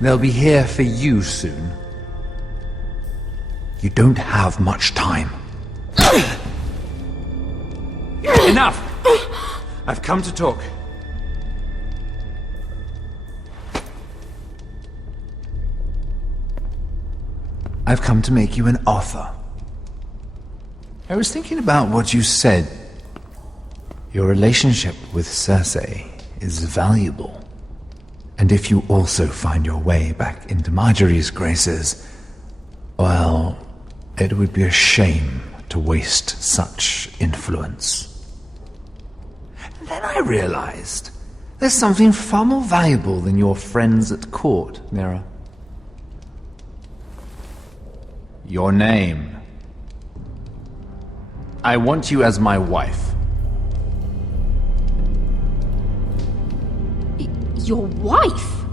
They'll be here for you soon. You don't have much time. Enough! I've come to talk. I've come to make you an offer. I was thinking about what you said. Your relationship with Cersei is valuable. And if you also find your way back into Marjorie's graces, well, it would be a shame to waste such influence. And then I realized there's something far more valuable than your friends at court, Mira. Your name. I want you as my wife. Your wife?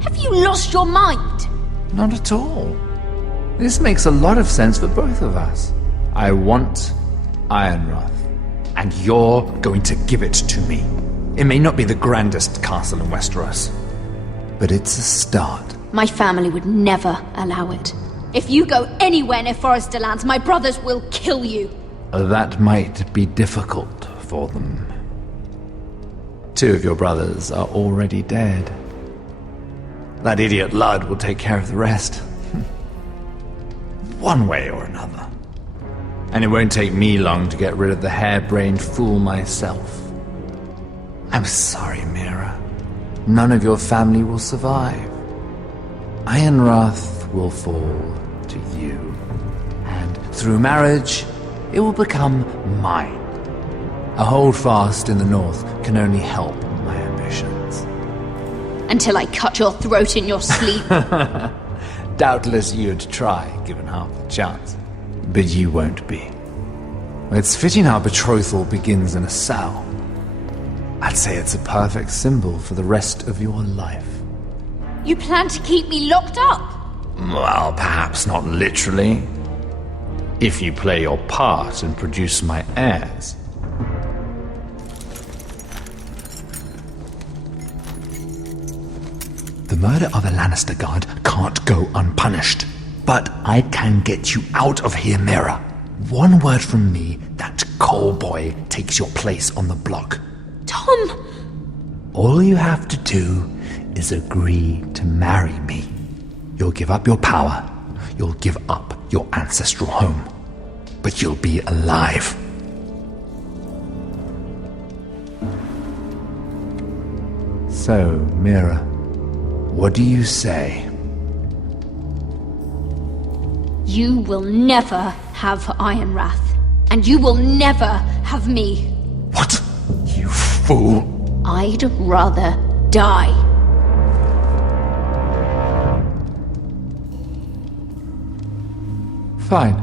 Have you lost your mind? Not at all. This makes a lot of sense for both of us. I want Ironrath, and you're going to give it to me. It may not be the grandest castle in Westeros, but it's a start. My family would never allow it. If you go anywhere near Forester Lands, my brothers will kill you. That might be difficult for them. 2 of your brothers are already dead. That idiot Ludd will take care of the rest. One way or another. And it won't take me long to get rid of the harebrained fool myself. I'm sorry, Mira. None of your family will survive. Ironrath will fall to you. And through marriage, it will become mine. A holdfast in the north can only help my ambitions. Until I cut your throat in your sleep. Doubtless you'd try, given half the chance. But you won't be. It's fitting our betrothal begins in a cell. I'd say it's a perfect symbol for the rest of your life. You plan to keep me locked up? Well, perhaps not literally. If you play your part and produce my heirs. The murder of a Lannister guard can't go unpunished. But I can get you out of here, Mira. One word from me, that coal boy takes your place on the block. Tom! All you have to do is agree to marry me. You'll give up your power. You'll give up your ancestral home. But you'll be alive. So, Mira, what do you say? You will never have Ironrath. And you will never have me. What? You fool! I'd rather die. Fine.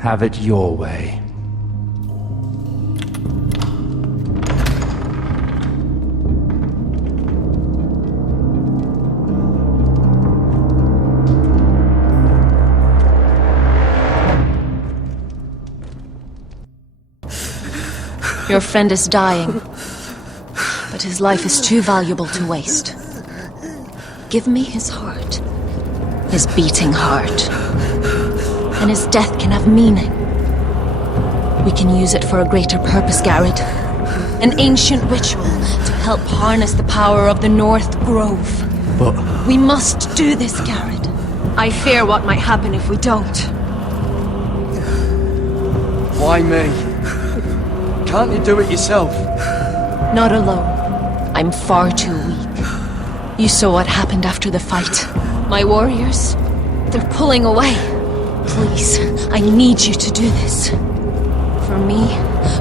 Have it your way. Your friend is dying, but his life is too valuable to waste. Give me his heart, his beating heart, and his death can have meaning. We can use it for a greater purpose, Garrett. An ancient ritual to help harness the power of the North Grove. But... we must do this, Garrett. I fear what might happen if we don't. Why me? Can't you do it yourself? Not alone. I'm far too weak. You saw what happened after the fight. My warriors, they're pulling away. Please, I need you to do this. For me,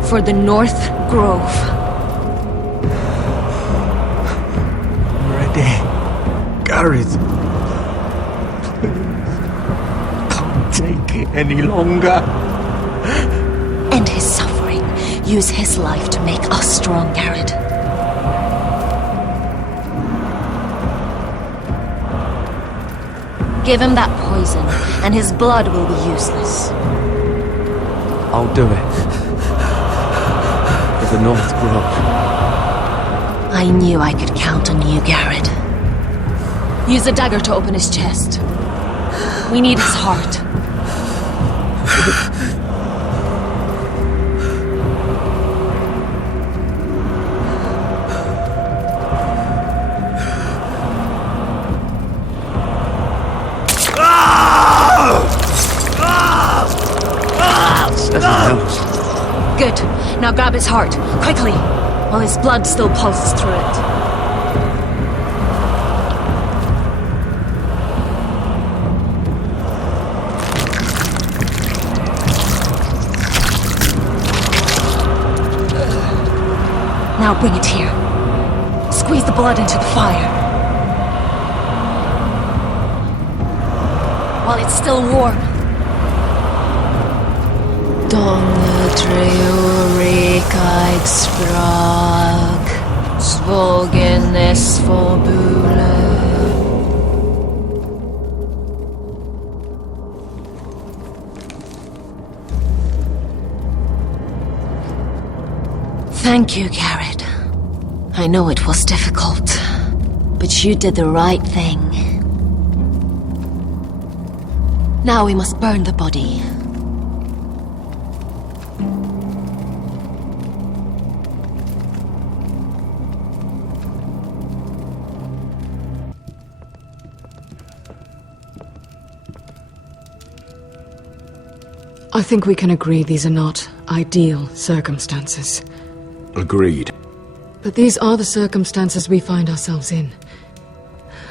for the North Grove. Ready. Garrett. Can't take it any longer. End his suffering. Use his life to make us strong, Garrett. Give him that poison, and his blood will be useless. I'll do it. For the North Grove. I knew I could count on you, Garrett. Use the dagger to open his chest. We need his heart. Good. Now grab his heart, quickly, while his blood still pulses through it. Now bring it here. Squeeze the blood into the fire. While it's still warm. Donne treurigheid sprak, svogenes fabule. Thank you, Garrett. I know it was difficult, but you did the right thing. Now we must burn the body. I think we can agree these are not ideal circumstances. Agreed. But these are the circumstances we find ourselves in.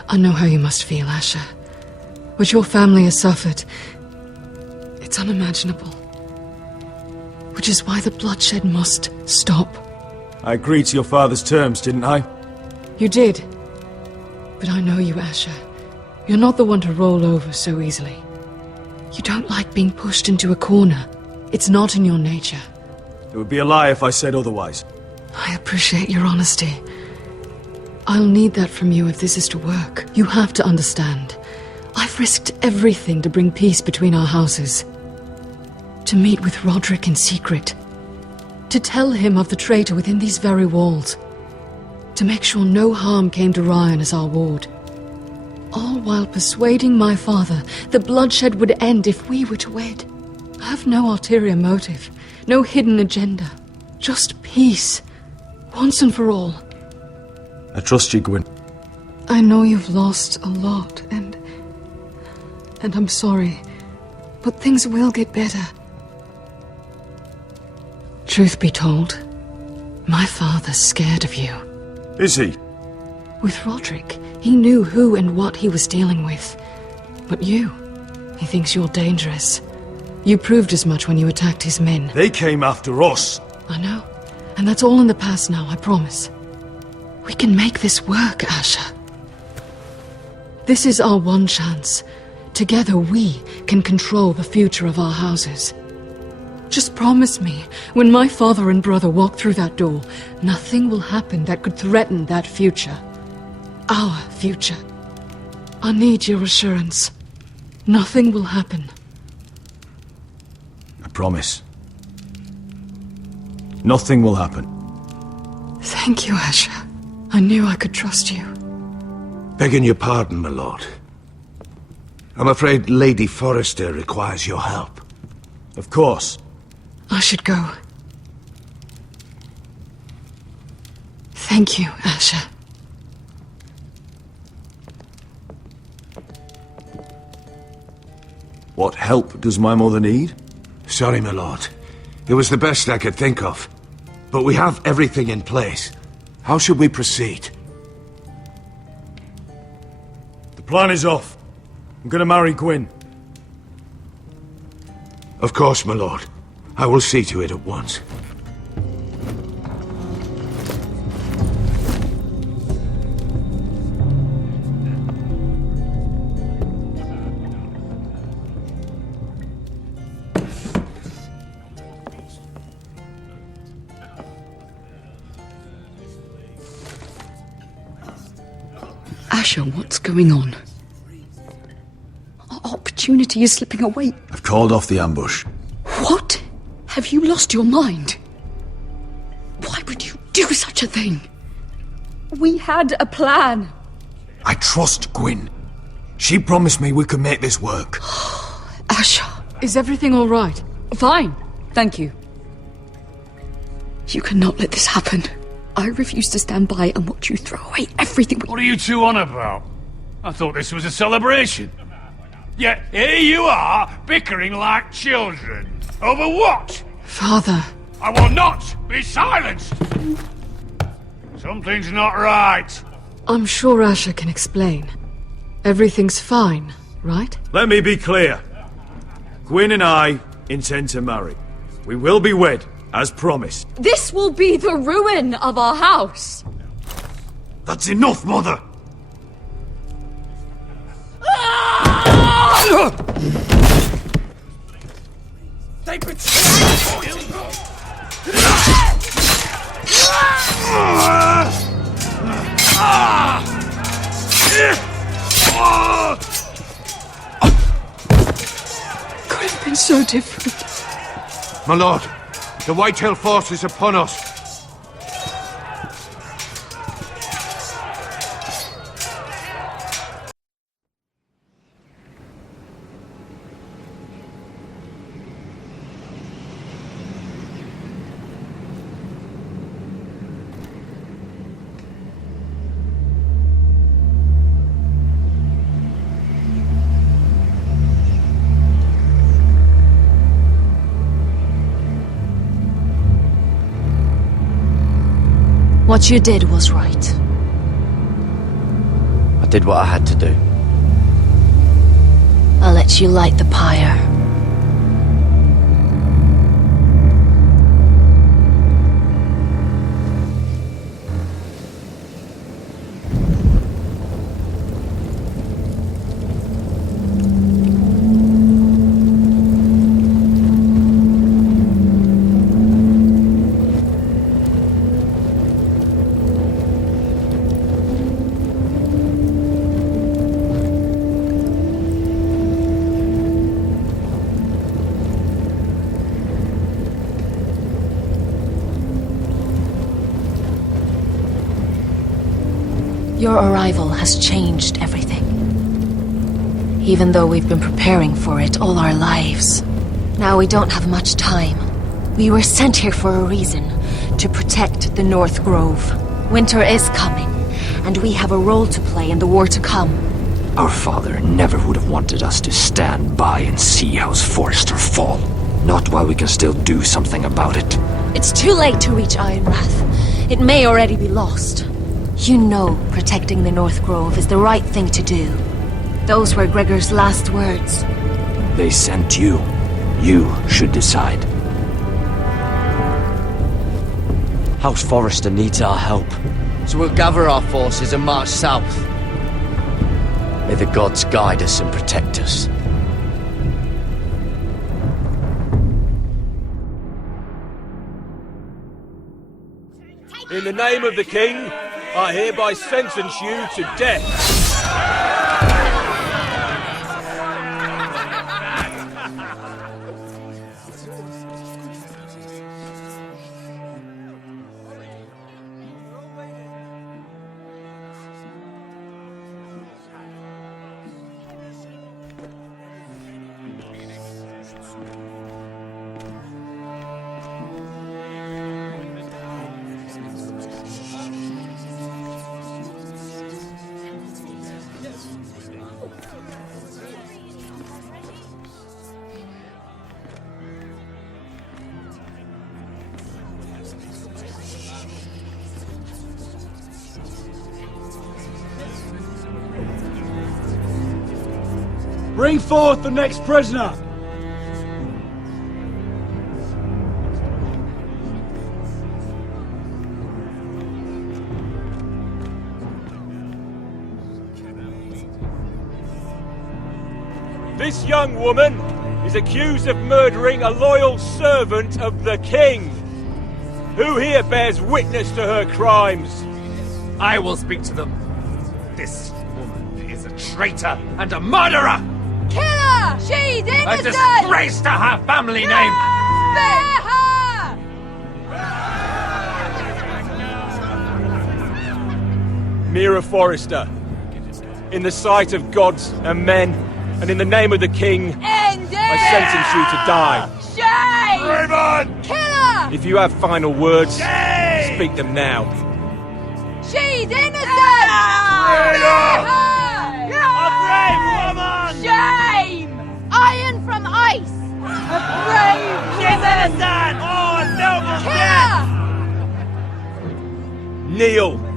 I know how you must feel, Asher. What your family has suffered, it's unimaginable. Which is why the bloodshed must stop. I agreed to your father's terms, didn't I? You did. But I know you, Asher. You're not the one to roll over so easily. You don't like being pushed into a corner. It's not in your nature. It would be a lie if I said otherwise. I appreciate your honesty. I'll need that from you if this is to work. You have to understand. I've risked everything to bring peace between our houses. To meet with Roderick in secret. To tell him of the traitor within these very walls. To make sure no harm came to Ryan as our ward. All while persuading my father the bloodshed would end if we were to wed. I have no ulterior motive, no hidden agenda. Just peace, once and for all. I trust you, Gwyn. I know you've lost a lot, and I'm sorry, but things will get better. Truth be told, my father's scared of you. Is he? With Roderick, he knew who and what he was dealing with. But you, he thinks you're dangerous. You proved as much when you attacked his men. They came after us. I know, and that's all in the past now, I promise. We can make this work, Asher. This is our one chance. Together we can control the future of our houses. Just promise me, when my father and brother walk through that door, nothing will happen that could threaten that future. Our future. I need your assurance. Nothing will happen. I promise. Nothing will happen. Thank you, Asher. I knew I could trust you. Begging your pardon, my lord. I'm afraid Lady Forrester requires your help. Of course. I should go. Thank you, Asher. What help does my mother need? Sorry, my lord. It was the best I could think of. But we have everything in place. How should we proceed? The plan is off. I'm gonna marry Gwyn. Of course, my lord. I will see to it at once. Asher, what's going on? Our opportunity is slipping away. I've called off the ambush. What? Have you lost your mind? Why would you do such a thing? We had a plan. I trust Gwyn. She promised me we could make this work. Asher, is everything all right? Fine, thank you. You cannot let this happen. I refuse to stand by and watch you throw away everything. What are you two on about? I thought this was a celebration. Yet here you are, bickering like children. Over what? Father. I will not be silenced! Something's not right. I'm sure Asher can explain. Everything's fine, right? Let me be clear. Gwyn and I intend to marry. We will be wed, as promised. This will be the ruin of our house. That's enough, Mother! They betrayed you! Could have been so different. My lord, the Whitetail force is upon us. What you did was right. I did what I had to do. I'll let you light the pyre. Your arrival has changed everything. Even though we've been preparing for it all our lives. Now we don't have much time. We were sent here for a reason. To protect the North Grove. Winter is coming, and we have a role to play in the war to come. Our father never would have wanted us to stand by and see House Forrester fall. Not while we can still do something about it. It's too late to reach Ironwrath. It may already be lost. You know protecting the North Grove is the right thing to do. Those were Gregor's last words. They sent you. You should decide. House Forrester needs our help. So we'll gather our forces and march south. May the gods guide us and protect us. In the name of the king, I hereby sentence you to death. Bring forth the next prisoner! This young woman is accused of murdering a loyal servant of the king. Who here bears witness to her crimes? I will speak to them. This woman is a traitor and a murderer! Kill her! She's A innocent! disgrace to her family name! Spare her! Mira Forrester, in the sight of gods and men, and in the name of the king, I sentence you to die. Shame! Raven! Kill her! If you have final words, speak them now. She's innocent! Spare her! A brave woman! Shame! Iron from ice! A brave She's innocent! Oh, a noble Kill her! Kneel!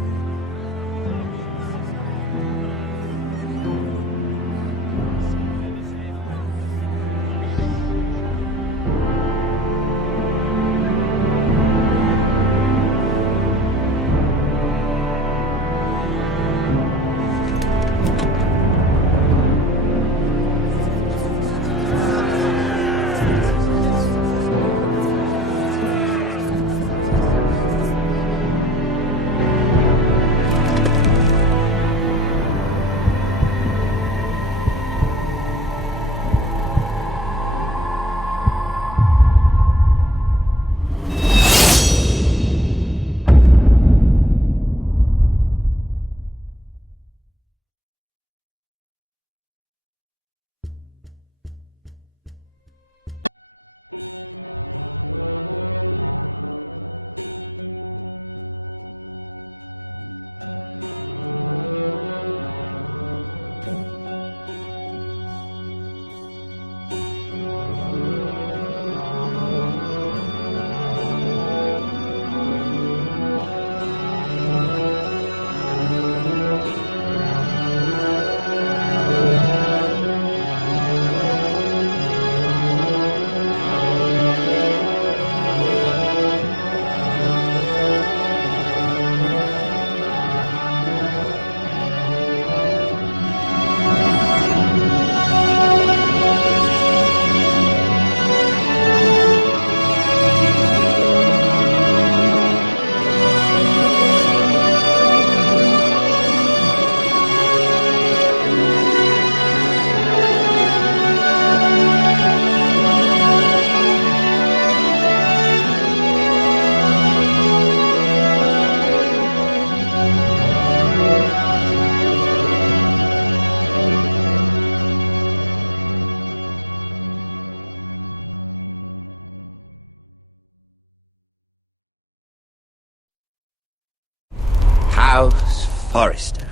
Forrester.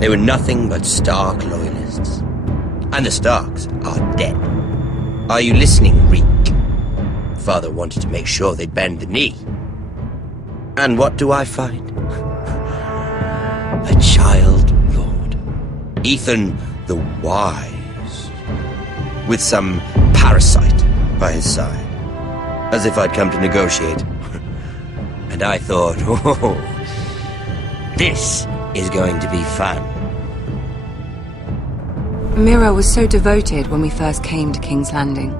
They were nothing but Stark loyalists. And the Starks are dead. Are you listening, Reek? Father wanted to make sure they bend the knee. And what do I find? A child lord. Ethan the Wise. With some parasite by his side. As if I'd come to negotiate. And I thought, oh, this is going to be fun. Mira was so devoted when we first came to King's Landing.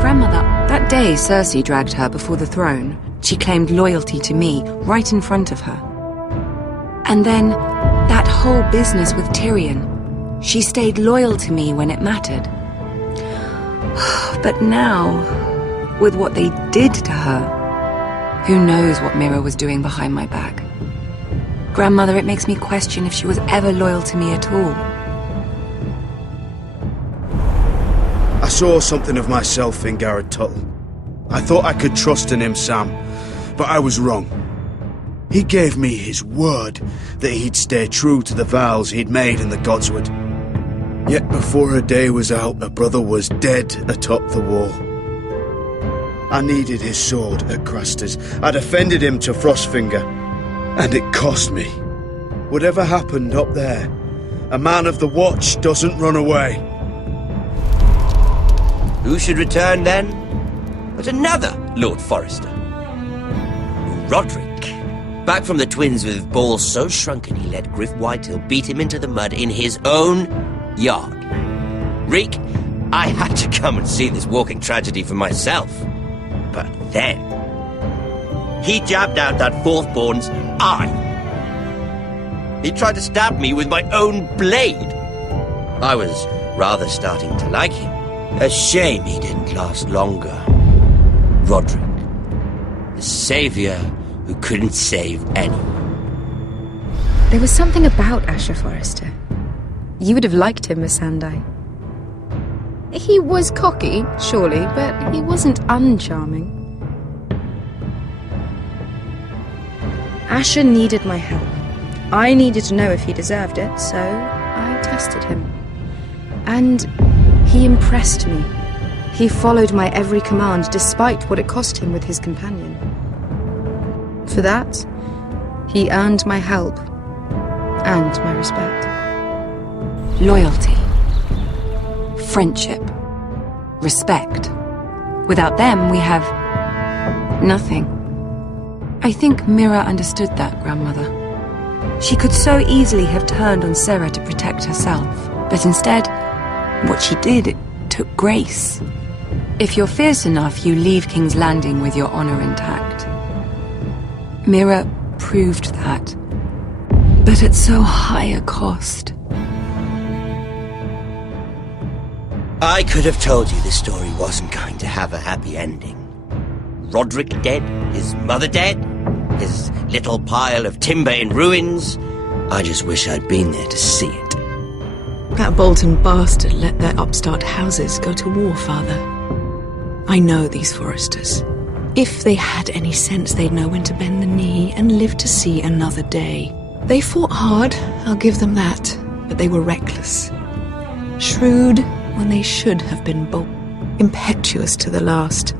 Grandmother, that day Cersei dragged her before the throne, she claimed loyalty to me right in front of her. And then, that whole business with Tyrion, she stayed loyal to me when it mattered. But now, with what they did to her, who knows what Mira was doing behind my back? Grandmother, it makes me question if she was ever loyal to me at all. I saw something of myself in Garrett Tuttle. I thought I could trust in him, Sam, but I was wrong. He gave me his word that he'd stay true to the vows he'd made in the Godswood. Yet before a day was out, a brother was dead atop the wall. I needed his sword at Craster's. I'd offended him to Frostfinger, and it cost me. Whatever happened up there, a man of the Watch doesn't run away. Who should return then? But another Lord Forrester. Roderick. Back from the Twins with balls so shrunken he let Griff Whitehill beat him into the mud in his own yard. Reek, I had to come and see this walking tragedy for myself. But then, he jabbed out that fourth-born's eye. He tried to stab me with my own blade. I was rather starting to like him. A shame he didn't last longer. Roderick, the savior who couldn't save anyone. There was something about Asher Forrester. You would have liked him, Miss Sandai. He was cocky, surely, but he wasn't uncharming. Asher needed my help. I needed to know if he deserved it, so I tested him. And he impressed me. He followed my every command, despite what it cost him with his companion. For that, he earned my help and my respect. Loyalty. Friendship. Respect. Without them, we have nothing. I think Mira understood that, Grandmother. She could so easily have turned on Sarah to protect herself, but instead, what she did, it took grace. If you're fierce enough, you leave King's Landing with your honor intact. Mira proved that, but at so high a cost. I could have told you this story wasn't going to have a happy ending. Roderick dead, his mother dead, his little pile of timber in ruins. I just wish I'd been there to see it. That Bolton bastard let their upstart houses go to war, Father. I know these Forresters. If they had any sense, they'd know when to bend the knee and live to see another day. They fought hard, I'll give them that, but they were reckless. Shrewd when they should have been bold. Impetuous to the last.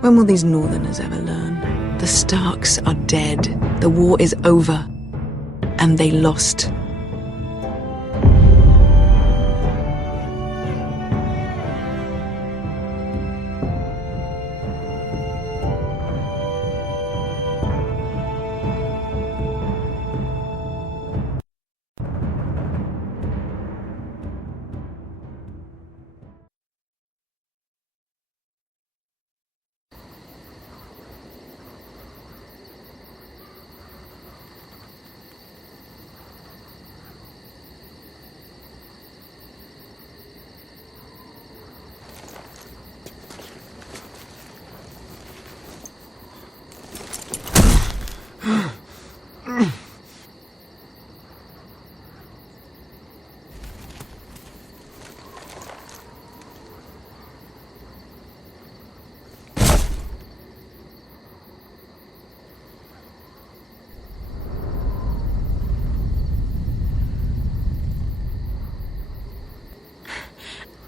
When will these Northerners ever learn? The Starks are dead, the war is over, and they lost.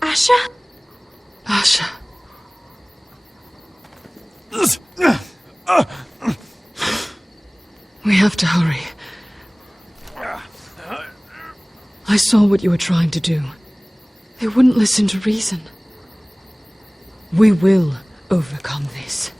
Asher? Asher. We have to hurry. I saw what you were trying to do. They wouldn't listen to reason. We will overcome this.